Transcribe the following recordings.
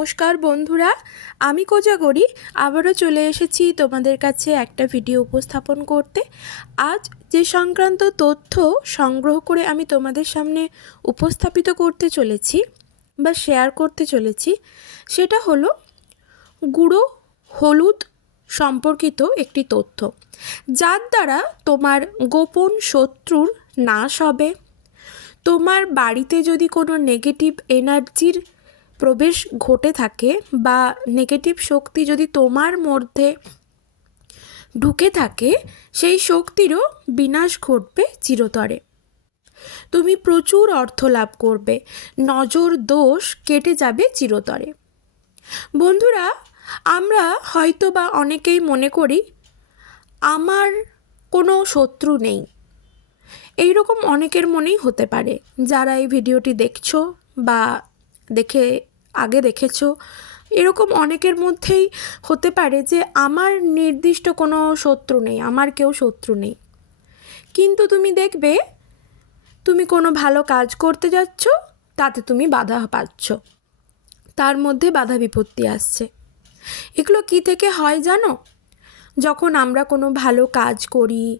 নমস্কার বন্ধুরা, আমি কোজাগরি আবারও চলে এসেছি তোমাদের কাছে একটা ভিডিও উপস্থাপন করতে। আজ যে সংক্রান্ত তথ্য সংগ্রহ করে আমি তোমাদের সামনে উপস্থাপিত করতে চলেছি বা শেয়ার করতে চলেছি, সেটা হলো গুঁড়ো হলুদ সম্পর্কিত একটি তথ্য। যার দ্বারা তোমার গোপন শত্রুর নাশ হবে, তোমার বাড়িতে যদি কোনো নেগেটিভ এনার্জির প্রবেশ ঘটে থাকে বা নেগেটিভ শক্তি যদি তোমার মধ্যে ঢুকে থাকে, সেই শক্তিরও বিনাশ ঘটবে চিরতরে। তুমি প্রচুর অর্থ লাভ করবে, নজর, দোষ কেটে যাবে চিরতরে। বন্ধুরা, আমরা হয়তো বা অনেকেই মনে করি, আমার কোনো শত্রু নেই। এইরকম অনেকের মনেই হতে পারে, যারা এই ভিডিওটি দেখছ বা দেখে আগে দেখেছ। এরকম অনেকের মধ্যেই হতে পারে যে আমার নির্দিষ্ট কোনো শত্রু নেই, আমার কেউ শত্রু নেই। কিন্তু তুমি দেখবে, তুমি কোনো ভালো কাজ করতে যাচ্ছ, তাতে তুমি বাধা পাচ্ছ। তার মধ্যে বাধা বিপত্তি আসছে। এগুলো কি থেকে হয় জানো? যখন আমরা কোনো ভালো কাজ করি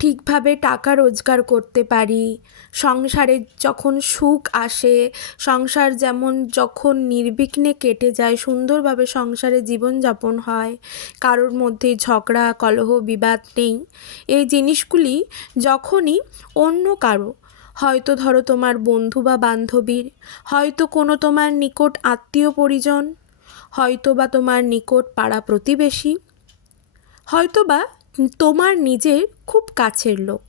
ঠিকভাবে টাকা রোজগার করতে পারি। সংসারে যখন সুখ আসে, সংসার যেমন যখন নির্বিঘ্নে কেটে যায়, সুন্দরভাবে সংসারে জীবনযাপন হয়, কারোর মধ্যে ঝগড়া, কলহ, বিবাদ নেই। এই জিনিসগুলি যখনই অন্য কারও, হয়তো ধরো তোমার বন্ধু বা বান্ধবীর, হয়তো কোনো তোমার নিকট আত্মীয় পরিজন হয়তো বা তোমার নিকট পাড়া প্রতিবেশী হয়তো বা তোমার নিজের খুব কাছের লোক,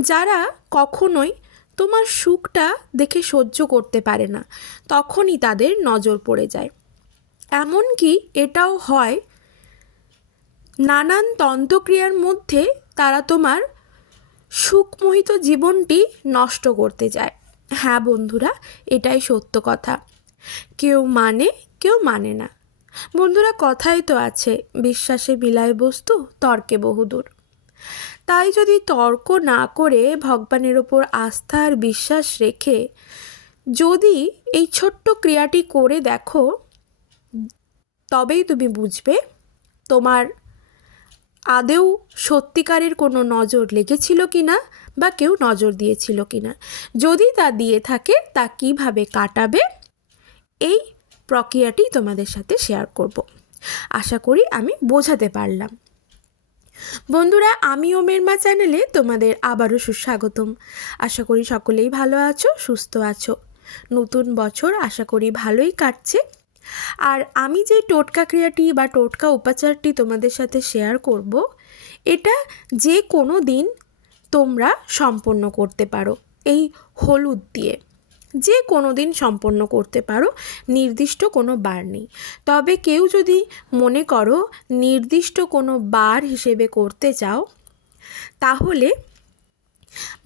যারা কখনোই তোমার সুখটা দেখে সহ্য করতে পারে না, তখনই তাদের নজর পড়ে যায়। এমনকি এটাও হয়, নানান তন্ত্রক্রিয়ার মধ্যে তারা তোমার সুখমোহিত জীবনটি নষ্ট করতে যায়। হ্যাঁ বন্ধুরা, এটাই সত্য কথা। কেউ মানে কেউ মানে না। বন্ধুরা, কথাই তো আছে, বিশ্বাসে বিলায় বস্তু, তর্কে বহুদূর। তাই যদি তর্ক না করে ভগবানের ওপর আস্থা আর বিশ্বাস রেখে যদি এই ছোট্ট ক্রিয়াটি করে দেখো, তবেই তুমি বুঝবে, তোমার আদেও সত্যিকারের কোনো নজর লেগেছিল কি না বা কেউ নজর দিয়েছিল কি না যদি তা দিয়ে থাকে, তা কীভাবে কাটাবে? এই প্রক্রিয়াটি তোমাদের সাথে শেয়ার করব। আশা করি আমি বোঝাতে পারলাম। বন্ধুরা, আমি ওমের চ্যানেলে তোমাদের আবারও সুস্বাগতম। আশা করি সকলেই ভালো আছো, সুস্থ আছো। নতুন বছর আশা করি ভালোই কাটছে। আর আমি যে টোটকা ক্রিয়াটি বা টোটকা উপাচারটি তোমাদের সাথে শেয়ার করব, এটা যে কোনো দিন তোমরা সম্পন্ন করতে পারো। এই হলুদ দিয়ে। যে কোনো দিন সম্পন্ন করতে পারো, নির্দিষ্ট কোনো বার নেই। তবে কেউ যদি মনে করো নির্দিষ্ট কোনো বার হিসেবে করতে চাও, তাহলে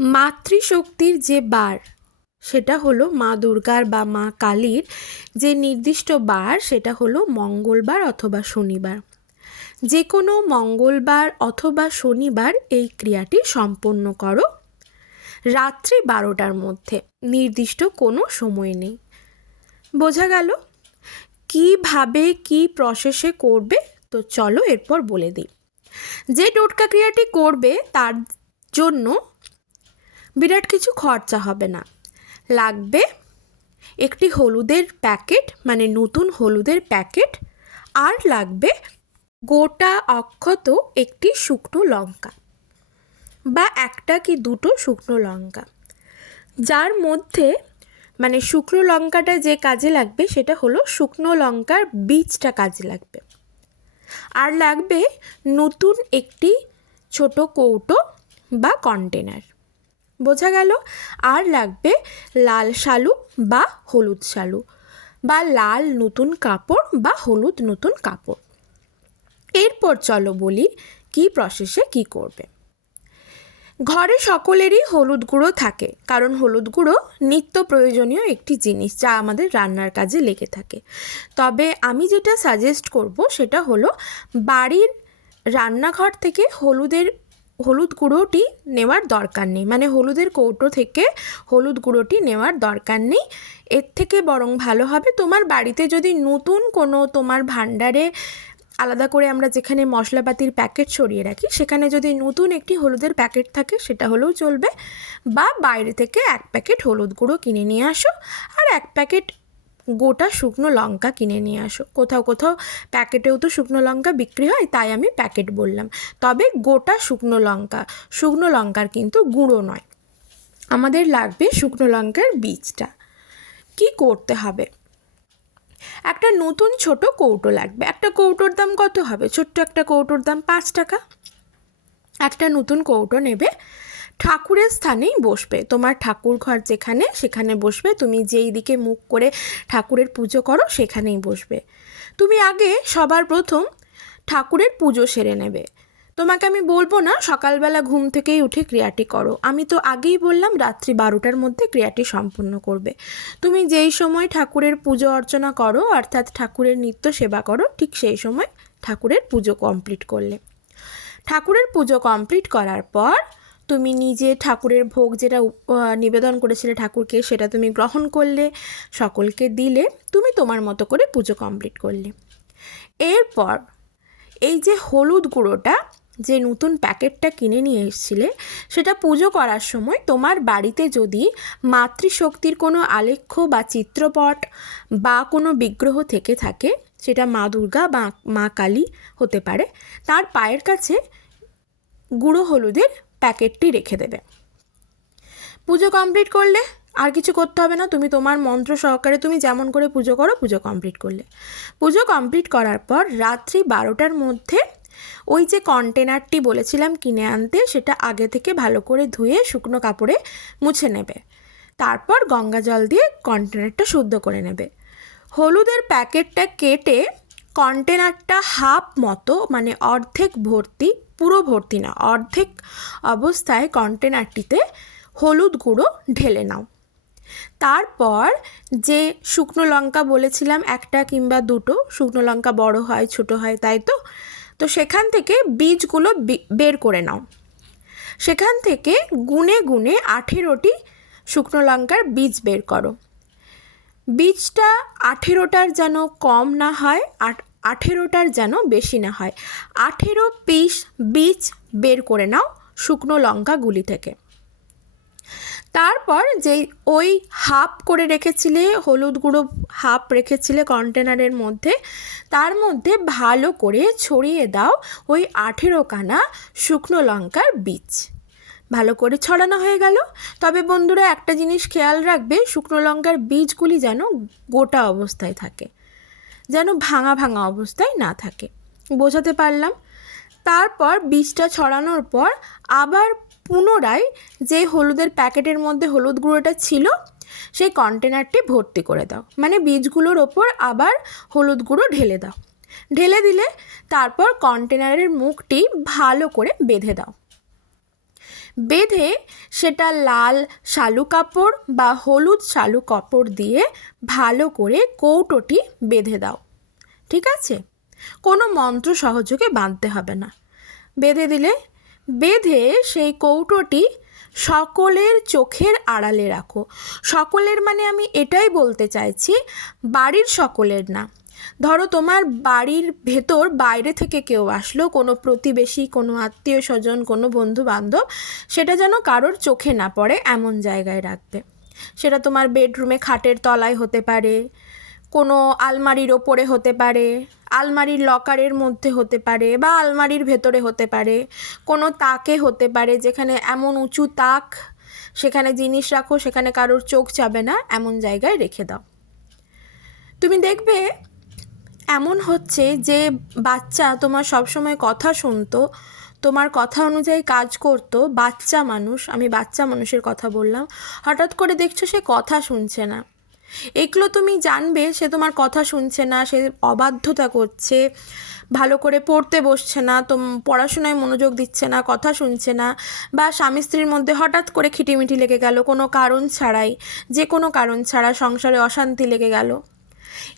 মাতৃশক্তির যে বার, সেটা হলো মা দুর্গার বা মা কালীর যে নির্দিষ্ট বার, সেটা হলো মঙ্গলবার অথবা শনিবার। যে কোনো মঙ্গলবার অথবা শনিবার এই ক্রিয়াটি সম্পন্ন করো। রাত্রি বারোটার মধ্যে। নির্দিষ্ট কোনো সময় নেই। বোঝা গেল? কীভাবে কী প্রসেসে করবে? তো চলো এরপর বলে দিই। যে টোটকা ক্রিয়াটি করবে, তার জন্য বিরাট কিছু খরচা হবে না। লাগবে একটি হলুদের প্যাকেট মানে নতুন হলুদের প্যাকেট, আর লাগবে গোটা অক্ষত একটি শুকনো লঙ্কা। বা একটা কি দুটো শুকনো লঙ্কা। যার মধ্যে মানে শুকনো লঙ্কাটা যে কাজে লাগবে সেটা হলো শুকনো লঙ্কার বীজটা কাজে লাগবে। আর লাগবে নতুন একটি ছোট কৌটো বা কন্টেনার। বোঝা গেল? আর লাগবে লাল শালু বা হলুদ শালু বা লাল নতুন কাপড় বা হলুদ নতুন কাপড়। এরপর চলো বলি কি প্রসেসে কি করবে। ঘরে সকলেরই হলুদ গুঁড়ো থাকে, কারণ হলুদ গুঁড়ো নিত্য প্রয়োজনীয় একটি জিনিস যা আমাদের রান্নার কাজে লেগে থাকে। তবে আমি যেটা সাজেস্ট করব সেটা হলো, বাড়ির রান্নাঘর থেকে হলুদের, হলুদ গুঁড়োটি নেওয়ার দরকার নেই। মানে হলুদের কৌটো থেকে হলুদ গুঁড়োটি নেওয়ার দরকার নেই। এর থেকে বরং ভালো হবে তোমার বাড়িতে যদি নতুন কোনো তোমার ভাণ্ডারে আলাদা করে আমরা যেখানে মশলাপাতির প্যাকেট সরিয়ে রাখি, সেখানে যদি নতুন একটি হলুদের প্যাকেট থাকে, সেটা হলেও চলবে। বা বাইরে থেকে এক প্যাকেট হলুদ গুঁড়ো কিনে নিয়ে আসো আর এক প্যাকেট গোটা শুকনো লঙ্কা কিনে নিয়ে আসো। কোথাও কোথাও প্যাকেটেও তো শুকনো লঙ্কা বিক্রি হয়, তাই আমি প্যাকেট বললাম। তবে গোটা শুকনো লঙ্কা, শুকনো লঙ্কার কিন্তু গুঁড়ো নয়। আমাদের লাগবে শুকনো লঙ্কার বীজটা। কি করতে হবে? একটা নতুন ছোট কৌটো লাগবে। একটা কৌটোর দাম কত হবে? ছোট্ট একটা কৌটোর দাম পাঁচ টাকা। একটা নতুন কৌটো নেবে। ঠাকুরের স্থানেই বসবে। তোমার ঠাকুর ঘর যেখানে, সেখানে বসবে। তুমি যেই দিকে মুখ করে ঠাকুরের পুজো করো, সেখানেই বসবে। তুমি আগে সবার প্রথম ঠাকুরের পুজো সেরে নেবে। তোমাকে আমি বলব না, সকালবেলা ঘুম থেকেই উঠে ক্রিয়াটি করো। আমি তো আগেই বললাম, রাত্রি বারোটার মধ্যে ক্রিয়াটি সম্পূর্ণ করবে। তুমি যেই সময় ঠাকুরের পুজো অর্চনা করো, অর্থাৎ ঠাকুরের নিত্য সেবা করো, ঠিক সেই সময় ঠাকুরের পুজো কমপ্লিট করলে। ঠাকুরের পুজো কমপ্লিট করার পর তুমি নিজে ঠাকুরের ভোগ যেটা নিবেদন করেছিলে ঠাকুরকে, সেটা তুমি গ্রহণ করলে, সকলকে দিলে, তুমি তোমার মতো করে পুজো কমপ্লিট করলে। এরপর এই যে হলুদ গুঁড়োটা যে নতুন প্যাকেটটা কিনে নিয়ে এসেছিলে, সেটা পুজো করার সময় তোমার বাড়িতে যদি মাতৃশক্তির কোনো আলেখ্য বা চিত্রপট বা কোনো বিগ্রহ থেকে থাকে, সেটা মা দুর্গা বা মা কালী হতে পারে, তার পায়ের কাছে গুঁড়ো হলুদের প্যাকেটটি রেখে দেবে। পুজো কমপ্লিট করলে আর কিছু করতে হবে না, তুমি তোমার মন্ত্র সহকারে তুমি যেমন করে পুজো করো, পুজো কমপ্লিট করলে। পুজো কমপ্লিট করার পর রাত্রি বারোটার মধ্যে ওই যে কন্টেনারটি বলেছিলাম কিনে আনতে, সেটা আগে থেকে ভালো করে ধুয়ে শুকনো কাপড়ে মুছে নেবে। তারপর গঙ্গা জল দিয়ে কন্টেনারটা শুদ্ধ করে নেবে। হলুদের প্যাকেটটা কেটে কন্টেনারটা হাফ মতো মানে অর্ধেক ভর্তি, পুরো ভর্তি না, অর্ধেক অবস্থায় কন্টেনারটিতে হলুদ গুঁড়ো ঢেলে নাও। তারপর যে শুকনো লঙ্কা বলেছিলাম একটা কিংবা দুটো, শুকনো লঙ্কা বড় হয়, ছোট হয়, তাই তো? তো সেখান থেকে বীজগুলো বের করে নাও। সেখান থেকে গুনে গুনে আঠেরোটি শুকনো লঙ্কার বীজ বের করো। বীজটা আঠেরোটার যেন কম না হয় আট আঠেরোটার যেন বেশি না হয়। আঠেরো পিস বীজ বের করে নাও শুকনো লঙ্কাগুলি থেকে। তারপর যেই ওই হাফ করে রেখেছিলে, হলুদ গুঁড়ো হাফ রেখেছিলে কন্টেনারের মধ্যে, তার মধ্যে ভালো করে ছড়িয়ে দাও ওই আঠেরো কানা শুকনো লঙ্কার বীজ। ভালো করে ছড়ানো হয়ে গেল। তবে বন্ধুরা একটা জিনিস খেয়াল রাখবে, শুকনো লঙ্কার বীজগুলি যেন গোটা অবস্থায় থাকে, যেন ভাঙা ভাঙা অবস্থায় না থাকে। বোঝাতে পারলাম? তারপর বীজটা ছড়ানোর পর আবার পুনরায় যে হলুদের প্যাকেটের মধ্যে হলুদ গুঁড়োটা ছিল, সেই কন্টেনারটি ভর্তি করে দাও। মানে বীজগুলোর ওপর আবার হলুদ গুঁড়ো ঢেলে দাও। ঢেলে দিলে তারপর কন্টেনারের মুখটি ভালো করে বেঁধে দাও। বেঁধে সেটা লাল শালু কাপড় বা হলুদ শালু কাপড় দিয়ে ভালো করে কৌটোটি বেঁধে দাও। ঠিক আছে? কোনো মন্ত্র সহযোগে বাঁধতে হবে না। বেঁধে দিলে বেঁধে সেই কৌটোটি সকলের চোখের আড়ালে রাখো। সকলের মানে আমি এটাই বলতে চাইছি, বাড়ির সকলের না। ধরো তোমার বাড়ির ভেতর বাইরে থেকে কেউ আসলো, কোনো প্রতিবেশী, কোনো আত্মীয় স্বজন কোনো বন্ধু বান্ধব সেটা যেন কারোর চোখে না পড়ে এমন জায়গায় রাখবে সেটা তোমার বেডরুমে খাটের তলায় হতে পারে কোনো আলমারির ওপরে হতে পারে, আলমারির লকারের মধ্যে হতে পারে বা আলমারির ভেতরে হতে পারে, কোনো তাকে হতে পারে যেখানে এমন উঁচু তাক, সেখানে জিনিস রাখো, সেখানে কারোর চোখ যাবে না, এমন জায়গায় রেখে দাও। তুমি দেখবে এমন হচ্ছে যে বাচ্চা তোমার সবসময় কথা শুনতো, তোমার কথা অনুযায়ী কাজ করতো, বাচ্চা মানুষ, আমি বাচ্চা মানুষের কথা বললাম, হঠাৎ করে দেখছ সে কথা শুনছে না। এগুলো তুমি জানবে, সে তোমার কথা শুনছে না, সে অবাধ্যতা করছে, ভালো করে পড়তে বসছে না, তোম, পড়াশোনায় মনোযোগ দিচ্ছে না, কথা শুনছে না, বা স্বামী স্ত্রীর মধ্যে হঠাৎ করে খিটিমিটি লেগে গেল, কোনো কারণ ছাড়াই, যে কোনো কারণ ছাড়া সংসারে অশান্তি লেগে গেল।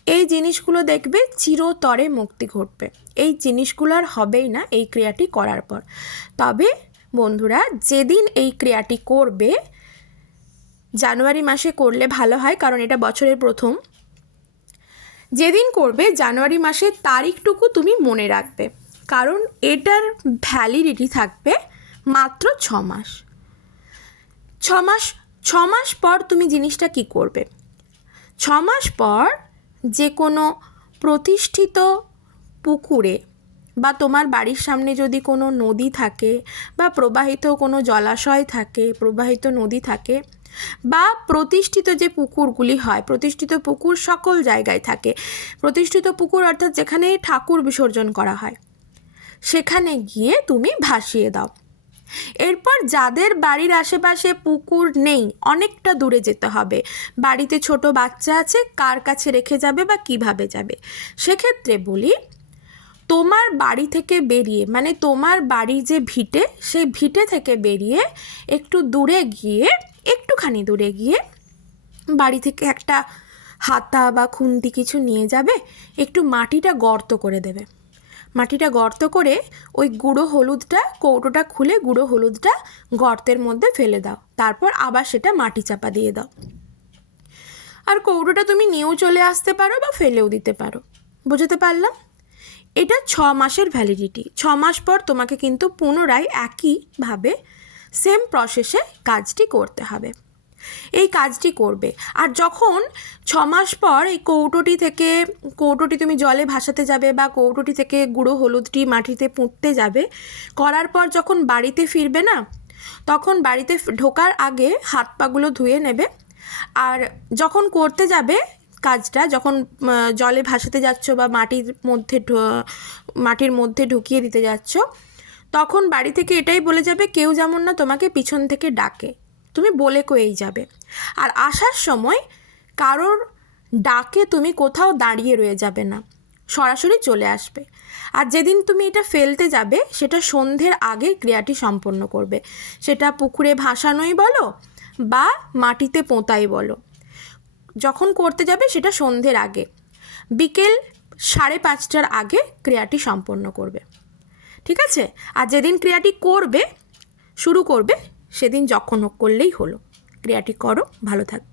এই জিনিসগুলো দেখবে চিরতরে মুক্তি ঘটবে। এই জিনিসগুলো আর হবেই না এই ক্রিয়াটি করার পর। তবে বন্ধুরা, যেদিন এই ক্রিয়াটি করবে জানুয়ারি মাসে করলে ভালো হয়, কারণ এটা বছরের প্রথম। যেদিন করবে, জানুয়ারি মাসের তারিখটুকু তুমি মনে রাখবে, কারণ এটার ভ্যালিডিটি থাকবে মাত্র ছ মাস। ছ মাস ছ মাস পর তুমি জিনিসটা কি করবে? ছ মাস পর যে কোনো প্রতিষ্ঠিত পুকুরে বা তোমার বাড়ির সামনে যদি কোনো নদী থাকে বা প্রবাহিত কোনো জলাশয় থাকে, প্রবাহিত নদী থাকে বা প্রতিষ্ঠিত যে পুকুরগুলি হয়, প্রতিষ্ঠিত পুকুর সকল জায়গায় থাকে। প্রতিষ্ঠিত পুকুর অর্থাৎ যেখানে ঠাকুর বিসর্জন করা হয়, সেখানে গিয়ে তুমি ভাসিয়ে দাও। এরপর যাদের বাড়ির আশেপাশে পুকুর নেই, অনেকটা দূরে যেতে হবে। বাড়িতে ছোট বাচ্চা আছে, কার কাছে রেখে যাবে বা কীভাবে যাবে? সেক্ষেত্রে বলি, তোমার বাড়ি থেকে বেরিয়ে মানে তোমার বাড়ি যে ভিটে, সেই ভিটে থেকে বেরিয়ে একটু দূরে গিয়ে একটুখানি দূরে গিয়ে বাড়ি থেকে একটা হাতা বা খুন্তি কিছু নিয়ে যাবে, একটু মাটিটা গর্ত করে দেবে। মাটিটা গর্ত করে ওই গুঁড়ো হলুদটা, কৌটোটা খুলে গুঁড়ো হলুদটা গর্তের মধ্যে ফেলে দাও। তারপর আবার সেটা মাটি চাপা দিয়ে দাও। আর কৌটোটা তুমি নিয়েও চলে আসতে পারো বা ফেলেও দিতে পারো। বুঝতে পারলাম? এটা ছ মাসের ভ্যালিডিটি ছ মাস পর তোমাকে কিন্তু পুনরায় একইভাবে সেম প্রসেসে কাজটি করতে হবে। এই কাজটি করবে। আর যখন ছ মাস পর এই কৌটোটি থেকে, কৌটোটি তুমি জলে ভাসাতে যাবে বা কৌটোটি থেকে গুঁড়ো হলুদটি মাটিতে পুঁততে যাবে, করার পর যখন বাড়িতে ফিরবে না, তখন বাড়িতে ঢোকার আগে হাত পাগুলো ধুয়ে নেবে। আর যখন করতে যাবে কাজটা, যখন জলে ভাসাতে যাচ্ছ বা মাটির মধ্যে মাটির মধ্যে ঢুকিয়ে দিতে যাচ্ছ, তখন বাড়ি থেকে এটাই বলে যাবে, কেউ যেমন না তোমাকে পিছন থেকে ডাকে। তুমি বলে কয়েই যাবে। আর আসার সময় কারোর ডাকে তুমি কোথাও দাঁড়িয়ে রয়ে যাবে না। সরাসরি চলে আসবে। আর যেদিন তুমি এটা ফেলতে যাবে, সেটা সন্ধ্যের আগে ক্রিয়াটি সম্পন্ন করবে। সেটা পুকুরে ভাসানোই বলো বা মাটিতে পোঁতাই বলো। যখন করতে যাবে, সেটা সন্ধ্যের আগে। বিকেল সাড়ে পাঁচটার আগে ক্রিয়াটি সম্পন্ন করবে। ঠিক আছে? আর যেদিন ক্রিয়াটি করবে, শুরু করবে সেদিন যখন হোক করলেই হলো। ক্রিয়াটি করো ভালো থাকবে।